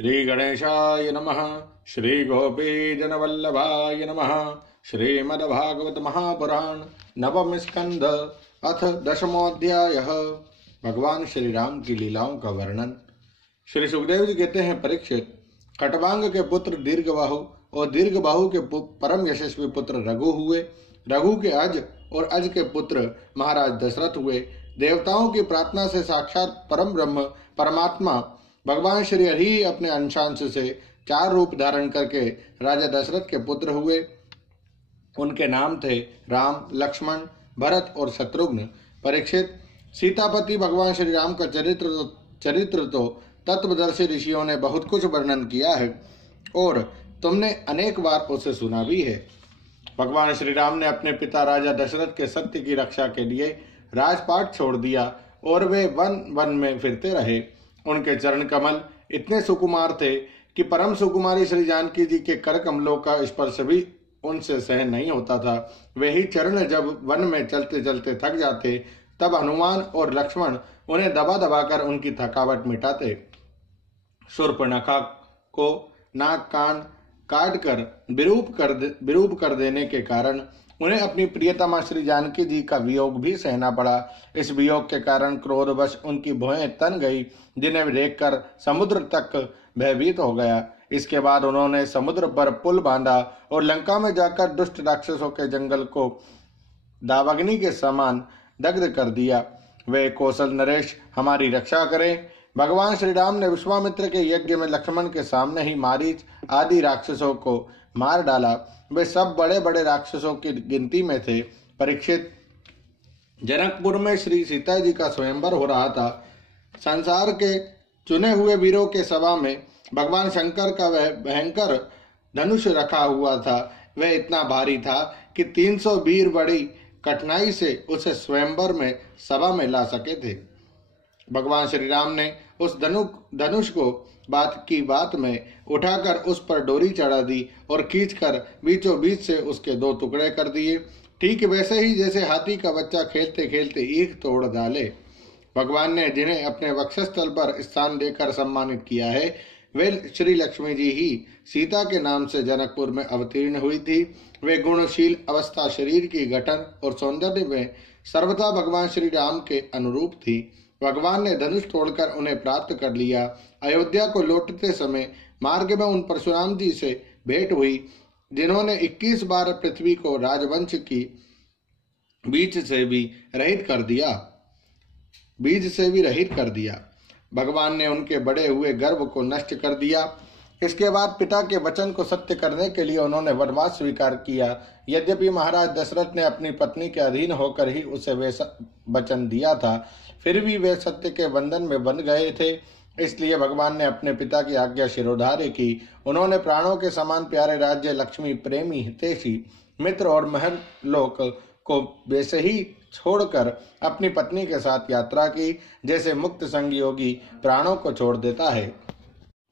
श्री गणेशाय नमः। श्री गोपीजनवल्लभाय नमः। श्रीमद्भागवत महापुराण नवम स्कंध अथ दशमोऽध्यायः। भगवान श्री राम की लीलाओं का वर्णन। श्री सुखदेव जी कहते हैं, परीक्षित, खटवांग के पुत्र दीर्घबाहु और दीर्घबाहु के परम यशस्वी पुत्र रघु हुए। रघु के अज और अज के पुत्र महाराज दशरथ हुए। देवताओं की प्रार्थना से साक्षात परम ब्रह्म परमात्मा भगवान श्री हरि अपने अंशांश से 4 रूप धारण करके राजा दशरथ के पुत्र हुए। उनके नाम थे राम, लक्ष्मण, भरत और शत्रुघ्न। परीक्षित, सीतापति भगवान श्री राम का चरित्र तो तत्वदर्शी ऋषियों ने बहुत कुछ वर्णन किया है और तुमने अनेक बार उसे सुना भी है। भगवान श्री राम ने अपने पिता राजा दशरथ के सत्य की रक्षा के लिए राजपाट छोड़ दिया और वे वन वन में फिरते रहे। उनके चरण कमल इतने सुकुमार थे कि परम सुकुमारी श्री जानकी जी के कर कमलों का स्पर्श भी उनसे सहन नहीं होता था। वे ही चरण जब वन में चलते चलते थक जाते तब हनुमान और लक्ष्मण उन्हें दबा दबाकर उनकी थकावट मिटाते। शूर्पणखा को नाक कान काट कर विरूप कर देने के कारण उन्हें अपनी प्रियतमा श्री जानकी जी का वियोग भी सहना पड़ा। इस वियोग के कारण क्रोधवश उनकी भौहें तन गई, जिन्हें देखकर समुद्र तक भयभीत हो गया। इसके बाद उन्होंने समुद्र पर पुल बांधा और लंका में जाकर दुष्ट राक्षसों के जंगल को दावाग्नि के समान दग्ध कर दिया। वे कौशल नरेश हमारी रक्षा करें। भगवान श्री राम ने विश्वामित्र के यज्ञ में लक्ष्मण के सामने ही मारीच आदि राक्षसों को मार डाला। वे सब बड़े बड़े राक्षसों की गिनती में थे। परीक्षित, जनकपुर में श्री सीता जी का स्वयंवर हो रहा था। संसार के चुने हुए वीरों के सभा में भगवान शंकर का वह भयंकर धनुष रखा हुआ था। वह इतना भारी था कि 300 वीर बड़ी कठिनाई से उसे स्वयंवर में सभा में ला सके थे। भगवान श्री राम ने उस धनुष को बात में उठाकर उस पर डोरी चढ़ा दी और खींचकर बीचों बीच से उसके 2 टुकड़े कर दिए। ठीक वैसे ही जैसे हाथी का बच्चा खेलते खेलते ईख तोड़ डाले। भगवान ने जिन्हें अपने वक्षस्थल पर स्थान देकर सम्मानित किया है, वे श्री लक्ष्मी जी ही सीता के नाम से जनकपुर में अवतीर्ण हुई थी। वे गुणशील अवस्था, शरीर की गठन और सौंदर्य में सर्वथा भगवान श्री राम के अनुरूप थी। भगवान ने धनुष तोड़कर उन्हें प्राप्त कर लिया। अयोध्या को लौटते समय मार्ग में उन परशुराम जी से भेंट हुई, जिन्होंने 21 बार पृथ्वी को राजवंश की बीज से भी रहित कर दिया। भगवान ने उनके बढ़े हुए गर्व को नष्ट कर दिया। इसके बाद पिता के वचन को सत्य करने के लिए उन्होंने वनवास स्वीकार किया। यद्यपि महाराज दशरथ ने अपनी पत्नी के अधीन होकर ही उसे वे वचन दिया था, फिर भी वे सत्य के बंधन में बंध गए थे। इसलिए भगवान ने अपने पिता की आज्ञा शिरोधार्य की। उन्होंने प्राणों के समान प्यारे राज्य, लक्ष्मी, प्रेमी, हितैषी, मित्र और महल लोक को वैसे ही छोड़कर अपनी पत्नी के साथ यात्रा की, जैसे मुक्त संग योगी प्राणों को छोड़ देता है।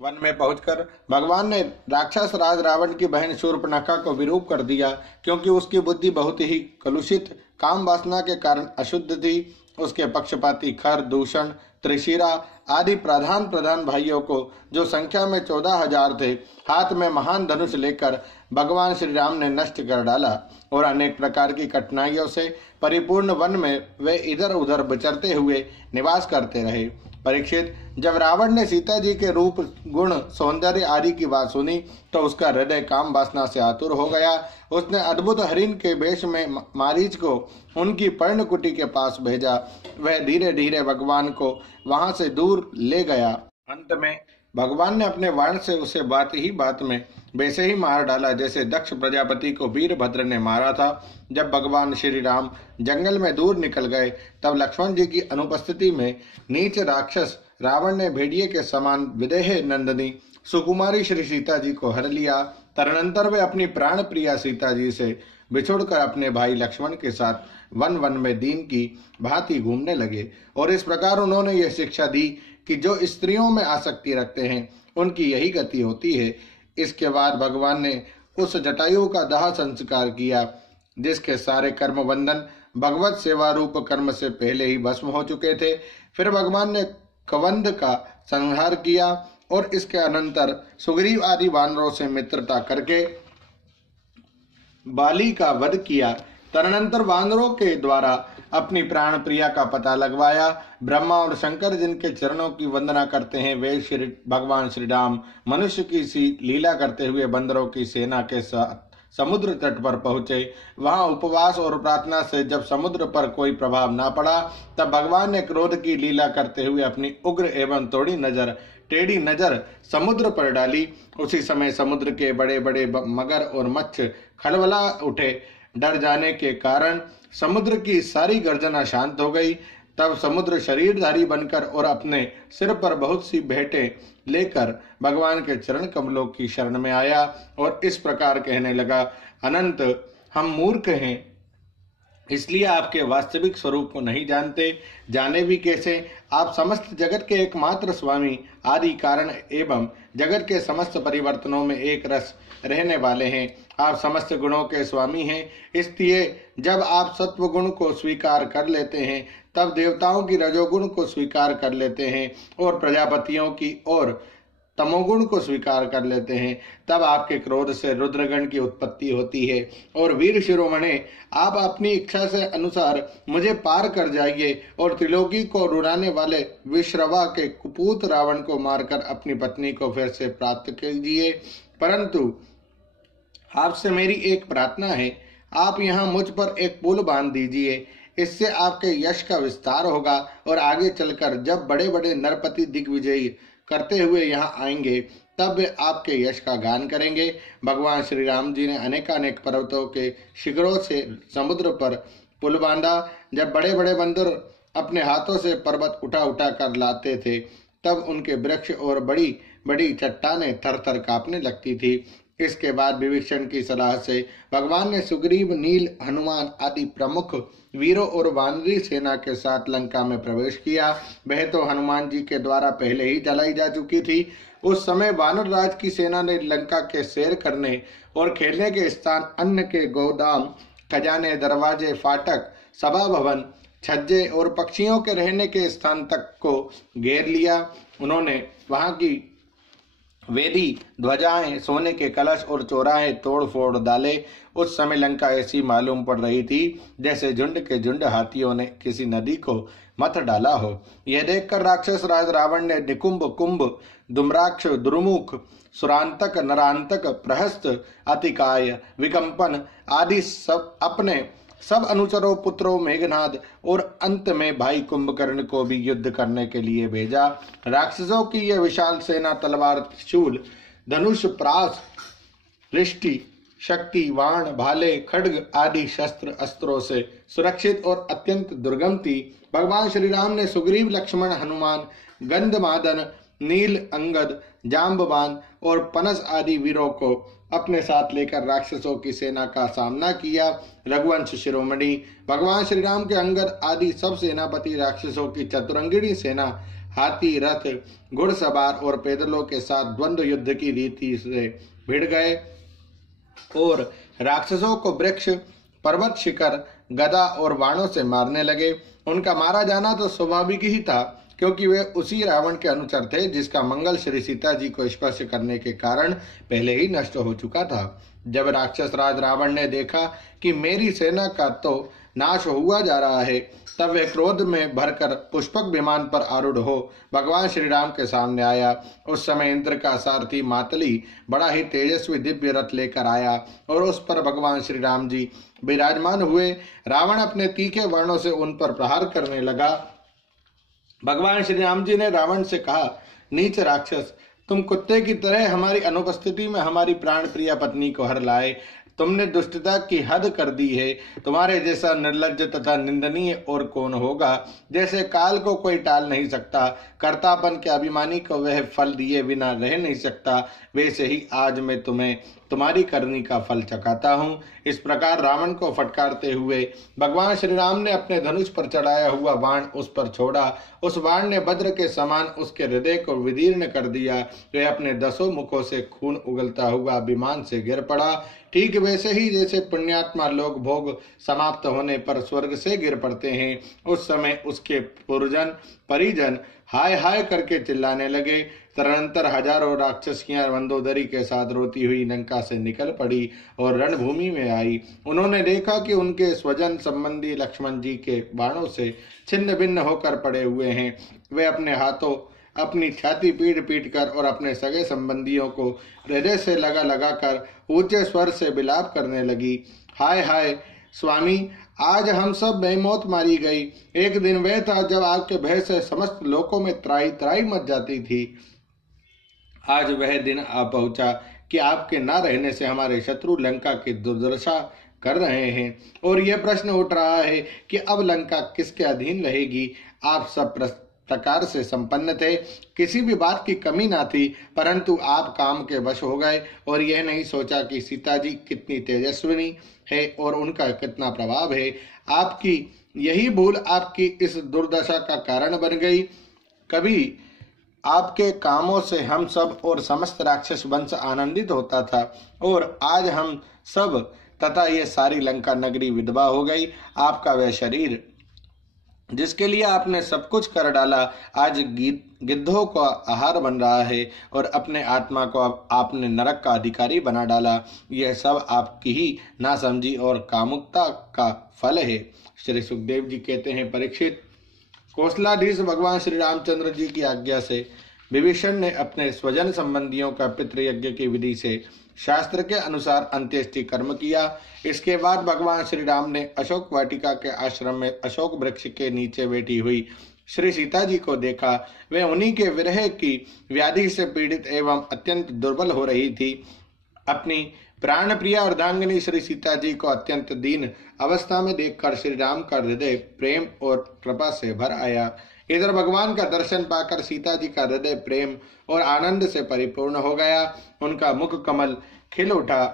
वन में पहुंचकर भगवान ने राक्षस राज रावण की बहन शूर्पणखा को विरूप कर दिया, क्योंकि उसकी बुद्धि बहुत ही कलुषित काम वासना के कारण अशुद्ध थी। उसके पक्षपाती खर, दूषण, त्रिशिरा आदि प्रधान भाइयों को, जो संख्या में 14,000 थे, हाथ में महान धनुष लेकर भगवान श्री राम ने नष्ट कर डाला और अनेक प्रकार की कठिनाइयों से परिपूर्ण वन में वे इधर उधर विचरते हुए निवास करते रहे। परीक्षित, जब रावण ने सीता जी के रूप, गुण, सौंदर्य आदि की बात सुनी तो उसका हृदय काम वासना से आतुर हो गया। उसने अद्भुत हरिण के वेश में मारीच को उनकी पर्णकुटी के पास भेजा। वह धीरे धीरे भगवान को वहां से दूर ले गया। अंत में भगवान ने अपने बाण से उसे बात में वैसे ही मार डाला जैसे दक्ष प्रजापति को वीरभद्र ने मारा था। जब भगवान श्री राम जंगल में दूर निकल गए तब लक्ष्मण जी की अनुपस्थिति में नीच राक्षस रावण ने भेड़िए के समान विदेह नंदनी सुकुमारी श्री सीता जी को हर लिया। तदनंतर वे अपनी प्राण प्रिया सीता जी से बिछुड़कर अपने भाई लक्ष्मण के साथ वन वन में दीन की भांति घूमने लगे। और इस प्रकार उन्होंने यह शिक्षा दी कि जो स्त्रियों में आसक्ति रखते हैं उनकी यही गति होती है। इसके बाद भगवान ने उस जटायु का दाह संस्कार किया, जिसके सारे कर्म बंधन भगवत सेवा रूप कर्म से पहले ही भस्म हो चुके थे। फिर भगवान ने कवंध का संहार किया और इसके अनंतर सुग्रीव आदि वानरों से मित्रता करके बाली का वध किया। तदनंतर वानरों के द्वारा अपनी प्राण प्रिया का पता लगवाया। ब्रह्मा और शंकर जिनके चरणों की वंदना करते हैं, वे भगवान श्री राम मनुष्य की सी लीला करते हुए बंदरों की सेना के साथ समुद्र तट पर पहुंचे। वहां उपवास और प्रार्थना से जब समुद्र पर कोई प्रभाव ना पड़ा, तब भगवान ने क्रोध की लीला करते हुए अपनी उग्र एवं टेढ़ी नजर समुद्र पर डाली। उसी समय समुद्र के बड़े बड़े मगर और मत्स्य खलबला उठे। डर जाने के कारण समुद्र की सारी गर्जना शांत हो गई। तब समुद्र शरीरधारी बनकर और अपने सिर पर बहुत सी भेंटें लेकर भगवान के चरण कमलों की शरण में आया और इस प्रकार कहने लगा, अनंत, हम मूर्ख हैं, इसलिए आपके वास्तविक स्वरूप को नहीं जानते। जाने भी कैसे? आप समस्त जगत के एकमात्र स्वामी, आदि कारण एवं जगत के समस्त परिवर्तनों में एक रस रहने वाले हैं। आप समस्त गुणों के स्वामी हैं। इसलिए जब आप सत्व गुण को स्वीकार कर लेते हैं, तब देवताओं की रजोगुण को स्वीकार कर लेते हैं और प्रजापतियों की और तमोगुण को स्वीकार कर लेते हैं। तब आपके क्रोध से रुद्रगण की उत्पत्ति होती है। और वीर शिरोमणे, आप अपनी इच्छा से अनुसार मुझे पार कर जाइए और त्रिलोकी को रुलाने वाले विश्रवा के कुपूत रावण को मारकर अपनी पत्नी को फिर से प्राप्त कीजिए। परंतु आपसे मेरी एक प्रार्थना है, आप यहाँ मुझ पर एक पुल बांध दीजिए। इससे आपके यश का विस्तार होगा और आगे चलकर जब बड़े बड़े नरपति दिग्विजयी करते हुए यहाँ आएंगे, तब वे आपके यश का गान करेंगे। भगवान श्री राम जी ने अनेकानेक पर्वतों के शिखरों से समुद्र पर पुल बांधा। जब बड़े बड़े बंदर अपने हाथों से पर्वत उठा उठा कर लाते थे, तब उनके वृक्ष और बड़ी बड़ी चट्टानें थर थर कांपने लगती थी। इसके बाद विभीषण की सलाह से भगवान ने सुग्रीव, नील, हनुमान आदि प्रमुख वीरों और वानरी सेना के साथ लंका में प्रवेश किया। वह तो हनुमान जी के द्वारा पहले ही जलाई जा चुकी थी। उस समय वानर राज की सेना ने लंका के सैर करने और खेलने के स्थान, अन्न के गोदाम, खजाने, दरवाजे, फाटक, सभा भवन, छज्जे और पक्षियों के रहने के स्थान तक को घेर लिया। उन्होंने वहां की वेदी, ध्वजाएं, सोने के कलश और चौराहे तोड़ फोड़ डाले। उस समय लंका ऐसी मालूम पड़ रही थी जैसे झुंड के झुंड हाथियों ने किसी नदी को मथ डाला हो। यह देखकर राक्षस राज रावण ने निकुंभ, कुंभ, दुम्राक्ष, दुर्मुख, सुरांतक, नरांतक, प्रहस्त, अतिकाय, विकंपन आदि अपने सब अनुचरों, पुत्रों, मेघनाद और अंत में भाई कुंभकर्ण को भी युद्ध करने के लिए भेजा। राक्षसों की यह विशाल सेना तलवार, त्रिशूल, धनुष, प्रास, रिष्टि, शक्ति, बाण, भाले, खड्ग आदि शस्त्र अस्त्रों से सुरक्षित और अत्यंत दुर्गम थी। भगवान श्री राम ने सुग्रीव, लक्ष्मण, हनुमान, गंधमादन, नील, अंगद, जाम्बवान और पनस आदि वीरों को अपने साथ लेकर राक्षसों की सेना का सामना किया। रघुवंश शिरोमणि भगवान श्री राम के अंगद आदि सब सेनापति राक्षसों की चतुरंगिणी सेना, हाथी, रथ, घुड़सवार और पैदलों के साथ द्वंद्व युद्ध की रीति से भिड़ गए और राक्षसों को वृक्ष, पर्वत, शिखर, गदा और बाणों से मारने लगे। उनका मारा जाना तो स्वाभाविक ही था, क्योंकि वे उसी रावण के अनुचर थे जिसका मंगल श्री सीता जी को स्पर्श करने के कारण पहले ही नष्ट हो चुका था। जब राक्षस राज रावण ने देखा कि मेरी सेना का तो नाश हुआ जा रहा है, तब वह क्रोध में भरकर पुष्पक विमान पर आरूढ़ हो भगवान श्री राम के सामने आया। उस समय इंद्र का सारथी मातली बड़ा ही तेजस्वी दिव्य रथ लेकर आया और उस पर भगवान श्री राम जी विराजमान हुए। रावण अपने तीखे बाणों से उन पर प्रहार करने लगा। भगवान श्री राम जी ने रावण से कहा, नीच राक्षस, तुम कुत्ते की तरह हमारी अनुपस्थिति में हमारी प्राण प्रिय पत्नी को हर लाए। तुमने दुष्टता की हद कर दी है। तुम्हारे जैसा निर्लज्ज तथा निंदनीय और कौन होगा। जैसे काल को कोई टाल नहीं सकता, कर्तापन के अभिमानी को वह फल दिए बिना रह नहीं सकता, वैसे ही आज मैं तुम्हें तुम्हारी करनी का फल चखाता हूँ। इस प्रकार रावण को फटकारते हुए भगवान श्री राम ने अपने धनुष पर चढ़ाया हुआ बाण उस पर छोड़ा। उस बाण ने वज्र के समान उसके हृदय को विदीर्ण कर दिया। वह अपने 10 मुखों से खून उगलता हुआ विमान से गिर पड़ा। ठीक वैसे ही जैसे पुण्यात्मा लोग भोग समाप्त होने पर स्वर्ग से गिर पड़ते हैं, उस समय उसके पुरजन परिजन हाय हाय करके चिल्लाने लगे। तदनंतर हजारों राक्षसियां मंदोदरी के साथ रोती हुई लंका से निकल पड़ी और रणभूमि में आई। उन्होंने देखा कि उनके स्वजन संबंधी लक्ष्मण जी के बाणों से छिन्न भिन्न होकर पड़े हुए हैं। वे अपने हाथों अपनी छाती पीट पीट कर और अपने सगे संबंधियों को हृदय से लगा लगा कर ऊंचे स्वर से विलाप करने लगी। हाय हाय स्वामी, आज हम सब बेमौत मारी गई। एक दिन वह था जब आपके भय से समस्त लोकों में त्राही त्राही मच जाती थी। आज वह दिन आ पहुंचा कि आपके न रहने से हमारे शत्रु लंका की दुर्दशा कर रहे हैं और यह प्रश्न उठ रहा है कि अब लंका किसके अधीन रहेगी। आप सब प्रकार से संपन्न थे, किसी भी बात की कमी ना थी, परंतु आप काम के वश हो गए और यह नहीं सोचा कि सीता जी कितनी तेजस्विनी है और उनका कितना प्रभाव है। आपकी यही भूल आपकी इस दुर्दशा का कारण बन गई। कभी आपके कामों से हम सब और समस्त राक्षस वंश आनंदित होता था और आज हम सब तथा ये सारी लंका नगरी विधवा हो गई। आपका वह शरीर जिसके लिए आपने सब कुछ कर डाला आज गिद्धों का आहार बन रहा है और अपने आत्मा को आपने नरक का अधिकारी बना डाला। यह सब आपकी ही नासमझी और कामुकता का फल है। श्री सुखदेव जी कहते हैं, परीक्षित, कौशलाधीश भगवान श्री रामचंद्र जी की आज्ञा से विभीषण ने अपने स्वजन संबंधियों का पितृयज्ञ की विधि से शास्त्र के अनुसार अंत्येष्टि कर्म किया। इसके बाद भगवान श्री राम ने अशोक वाटिका के आश्रम में अशोक वृक्ष के नीचे बैठी हुई श्री सीता जी को देखा। वे उन्हीं के विरह की व्याधि से पीड़ित एवं अत्यंत दुर्बल हो रही थी। अपनी प्राण प्रिया अर्धांगिनी श्री सीता जी को अत्यंत दीन अवस्था में देखकर श्री राम का हृदय प्रेम और कृपा से भर आया। इधर भगवान का दर्शन पाकर सीता जी का हृदय प्रेम और आनंद से परिपूर्ण हो गया। उनका मुख कमल खिल उठा।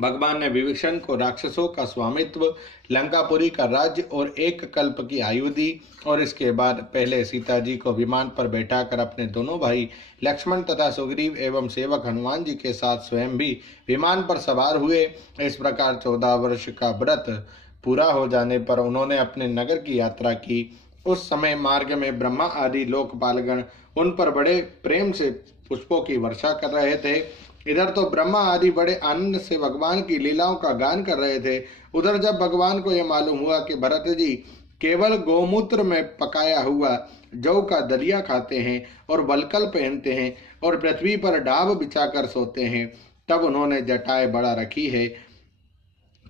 भगवान ने विभीषण को राक्षसों का स्वामित्व, लंकापुरी का राज्य और एक कल्प की आयु दी और इसके बाद पहले सीता जी को विमान पर बैठाकर अपने दोनों भाई लक्ष्मण तथा सुग्रीव एवं सेवक हनुमान जी के साथ स्वयं भी विमान पर सवार हुए। इस प्रकार 14 वर्ष का व्रत पूरा हो जाने पर उन्होंने अपने नगर की यात्रा की। उस समय मार्ग में ब्रह्मा आदि लोकपालगण उन पर बड़े प्रेम से पुष्पों की वर्षा कर रहे थे। इधर तो ब्रह्मा आदि बड़े आनंद से भगवान की लीलाओं का गान कर रहे थे। उधर जब भगवान को यह मालूम हुआ कि भरत जी केवल गोमूत्र में पकाया हुआ जौ का दलिया खाते हैं और बलकल पहनते हैं और पृथ्वी पर डाब बिछाकर सोते हैं, तब उन्होंने जटाएं बढ़ा रखी है।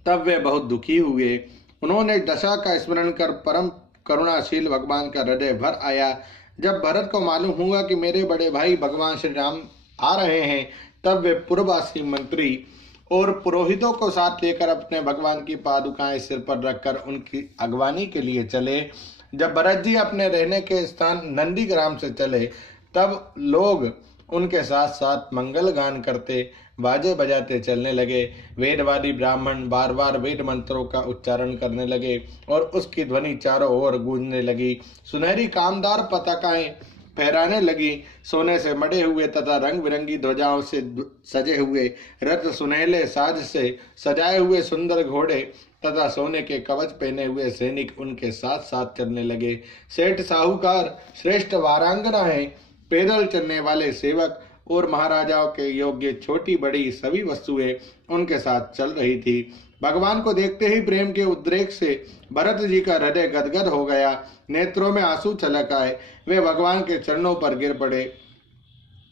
तब वे बहुत दुखी हुए। उन्होंने दशा का स्मरण कर परम करुणाशील भगवान का हृदय भर आया। जब भरत को मालूम हुआ कि मेरे बड़े भाई भगवान श्री राम आ रहे हैं, तब वे पूर्ववासी मंत्री और पुरोहितों को साथ लेकर अपने भगवान की पादुकाएं सिर पर रखकर उनकी अगवानी के लिए चले। जब भरत जी अपने रहने के स्थान नंदीग्राम से चले, तब लोग उनके साथ साथ मंगल गान करते बाजे बजाते चलने लगे। वेदवादी ब्राह्मण बार बार वेद मंत्रों का उच्चारण करने लगे और उसकी ध्वनि चारों ओर गूंजने लगी। सुनहरी कामदार पताकाएं फहराने लगी। सोने से मढ़े हुए तथा रंग बिरंगी ध्वजाओं से सजे हुए रथ, सुनहले साज से सजाए हुए सुंदर घोड़े तथा सोने के कवच पहने हुए सैनिक उनके साथ साथ चलने लगे। सेठ साहूकार, श्रेष्ठ वारांगनाएं, पैदल चलने वाले सेवक और महाराजाओं के योग्य छोटी बड़ी सभी वस्तुएं उनके साथ चल रही थी। भगवान को देखते ही प्रेम के उद्रेक से भरत जी का हृदय गदगद हो गया। नेत्रों में आंसू छलक आए। वे भगवान के चरणों पर गिर पड़े।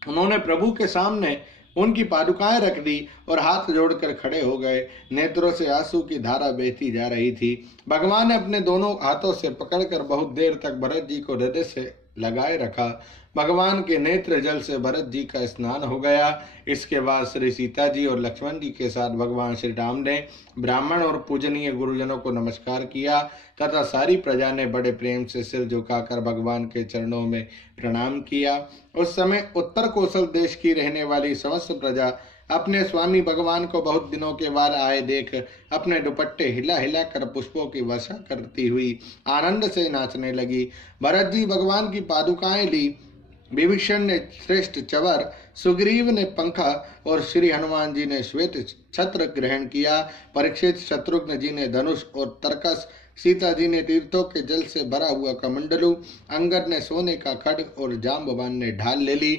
उन्होंने प्रभु के सामने उनकी पादुकाएं रख दी और हाथ जोड़कर खड़े हो गए। नेत्रों से आंसू की धारा बहती जा रही थी। भगवान ने अपने दोनों हाथों से पकड़कर बहुत देर तक भरत जी को हृदय से लगाए रखा। भगवान के नेत्र जल से भरत जी का स्नान हो गया। इसके बाद श्री सीता जी और लक्ष्मण जी के साथ भगवान श्री राम ने ब्राह्मण और पूजनीय गुरुजनों को नमस्कार किया तथा सारी प्रजा ने बड़े प्रेम से सिर झुकाकर भगवान के चरणों में प्रणाम किया। उस समय उत्तर कौशल देश की रहने वाली समस्त प्रजा अपने स्वामी भगवान को बहुत दिनों के बाद आए देख अपने दुपट्टे हिला हिला कर पुष्पों की वर्षा करती हुई आनंद से नाचने लगी। भरत जी भगवान की पादुकाएं ली। विभीषण ने श्रेष्ठ चवर, सुग्रीव ने पंखा और श्री हनुमान जी ने श्वेत छत्र ग्रहण किया। परीक्षित, शत्रुघ्न जी ने धनुष और तरकस, सीता जी ने तीर्थों के जल से भरा हुआ कमंडलू, अंगद ने सोने का खड्ग और जाम्बवान ने ढाल ले ली।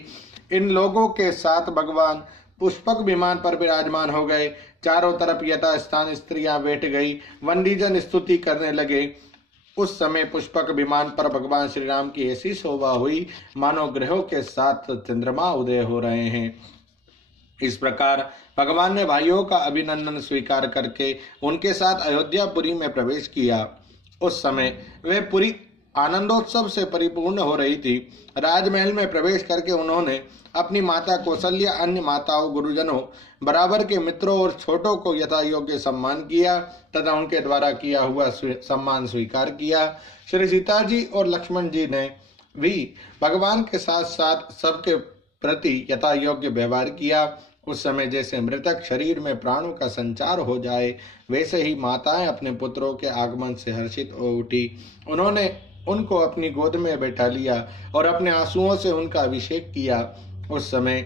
इन लोगों के साथ भगवान पुष्पक विमान पर विराजमान हो गए। चारों तरफ यथास्थान स्त्रियां बैठ गई, वंदीजन स्तुति करने लगे। उस समय पुष्पक विमान पर भगवान श्री राम की ऐसी शोभा हुई मानो ग्रहों के साथ चंद्रमा उदय हो रहे हैं। इस प्रकार भगवान ने भाइयों का अभिनंदन स्वीकार करके उनके साथ अयोध्यापुरी में प्रवेश किया। उस समय वे पुरी आनंदोत्सव से परिपूर्ण हो रही थी। राजमहल में प्रवेश करके उन्होंने अपनी माता कौशल्या, अन्य माताओं, गुरुजनों, बराबर के मित्रों और छोटों को यथा योग्य सम्मान किया तथा उनके द्वारा किया हुआ सम्मान स्वीकार किया। श्री सीता जी और लक्ष्मण जी ने भी भगवान के साथ साथ सबके प्रति यथा योग्य व्यवहार किया। उस समय जैसे मृतक शरीर में प्राणों का संचार हो जाए, वैसे ही माताएं अपने पुत्रों के आगमन से हर्षित हो उठी। उन्होंने उनको अपनी गोद में बैठा लिया और अपने आंसुओं से उनका अभिषेक किया। उस समय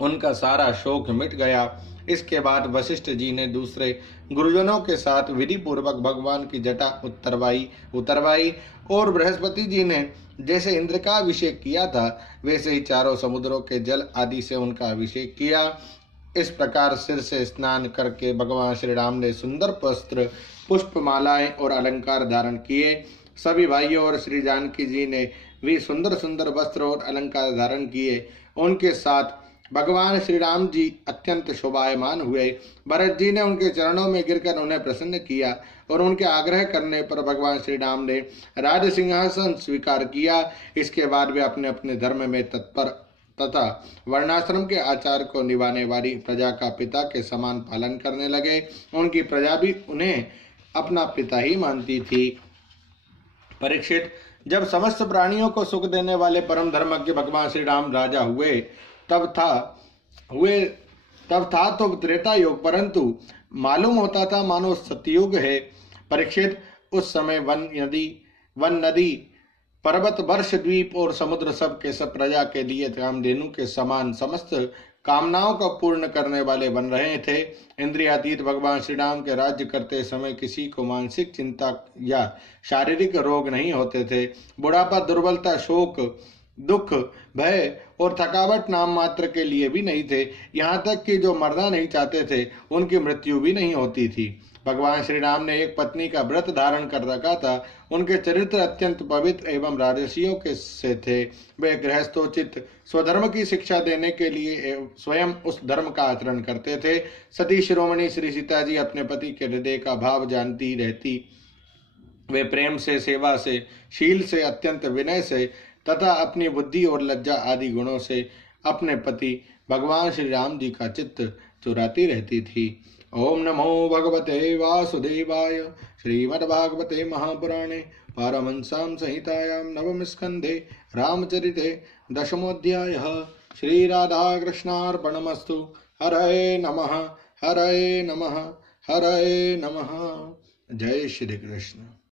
उनका सारा शोक मिट गया। इसके बाद वशिष्ठ जी ने दूसरे गुरुजनों के साथ विधि पूर्वक भगवान की जटा उतरवाई और बृहस्पति जी ने जैसे इंद्र का अभिषेक किया था, वैसे ही चारों समुद्रों के जल आदि से उनका अभिषेक किया। इस प्रकार सिर से स्नान करके भगवान श्री राम ने सुंदर वस्त्र, पुष्पमालाएं और अलंकार धारण किए। सभी भाइयों और श्री जानकी जी ने भी सुंदर सुंदर वस्त्र और अलंकार धारण किए। उनके साथ भगवान श्री राम जी अत्यंत शोभायमान हुए। भरत जी ने उनके चरणों में गिरकर उन्हें प्रसन्न किया और उनके आग्रह करने पर भगवान श्री राम ने राज सिंहासन स्वीकार किया। इसके बाद वे अपने अपने धर्म में तत्पर तथा वर्णाश्रम के आचार को निभाने वाली प्रजा का पिता के समान पालन करने लगे। उनकी प्रजा भी उन्हें अपना पिता ही मानती थी। परीक्षित, जब समस्त प्राणियों को सुख देने वाले परम धर्मज्ञ भगवान श्री राम राजा हुए तब था तो त्रेता युग, परंतु मालूम होता था मानो सतयुग है। परीक्षित, उस समय वन नदी, पर्वत, वर्ष, द्वीप और समुद्र सब के सब प्रजा के लिए कामधेनु के समान समस्त कामनाओं को पूर्ण करने वाले बन रहे थे। इंद्रियातीत भगवान श्री राम के राज्य करते समय किसी को मानसिक चिंता या शारीरिक रोग नहीं होते थे। बुढ़ापा, दुर्बलता, शोक, दुख, भय और थकावट नाम मात्र के लिए भी नहीं थे। यहाँ तक कि जो मरना नहीं चाहते थे उनकी मृत्यु भी नहीं होती थी। भगवान श्री राम ने एक पत्नी का व्रत धारण कर रखा था। उनके चरित्र अत्यंत पवित्र एवं राजसियों के से थे। वे गृहस्थोचित स्वधर्म की शिक्षा देने के लिए स्वयं उस धर्म का आचरण करते थे। सती शिरोमणि श्री सीता जी अपने पति के हृदय का भाव जानती रहती। वे प्रेम से, सेवा से, शील से, अत्यंत विनय से तथा अपनी बुद्धि और लज्जा आदि गुणों से अपने पति भगवान श्री राम जी का चित्त चुराती रहती थी। ओम नमो भगवते वासुदेवाय। श्रीमद्भागवते महापुराणे पारमहंस्यां संहितायां नवम स्कंधे रामचरिते दशमोऽध्यायः। श्री राधा कृष्णार्पणमस्तु। हरये नमः, हरये नमः, हरये नमः। जय श्री कृष्ण।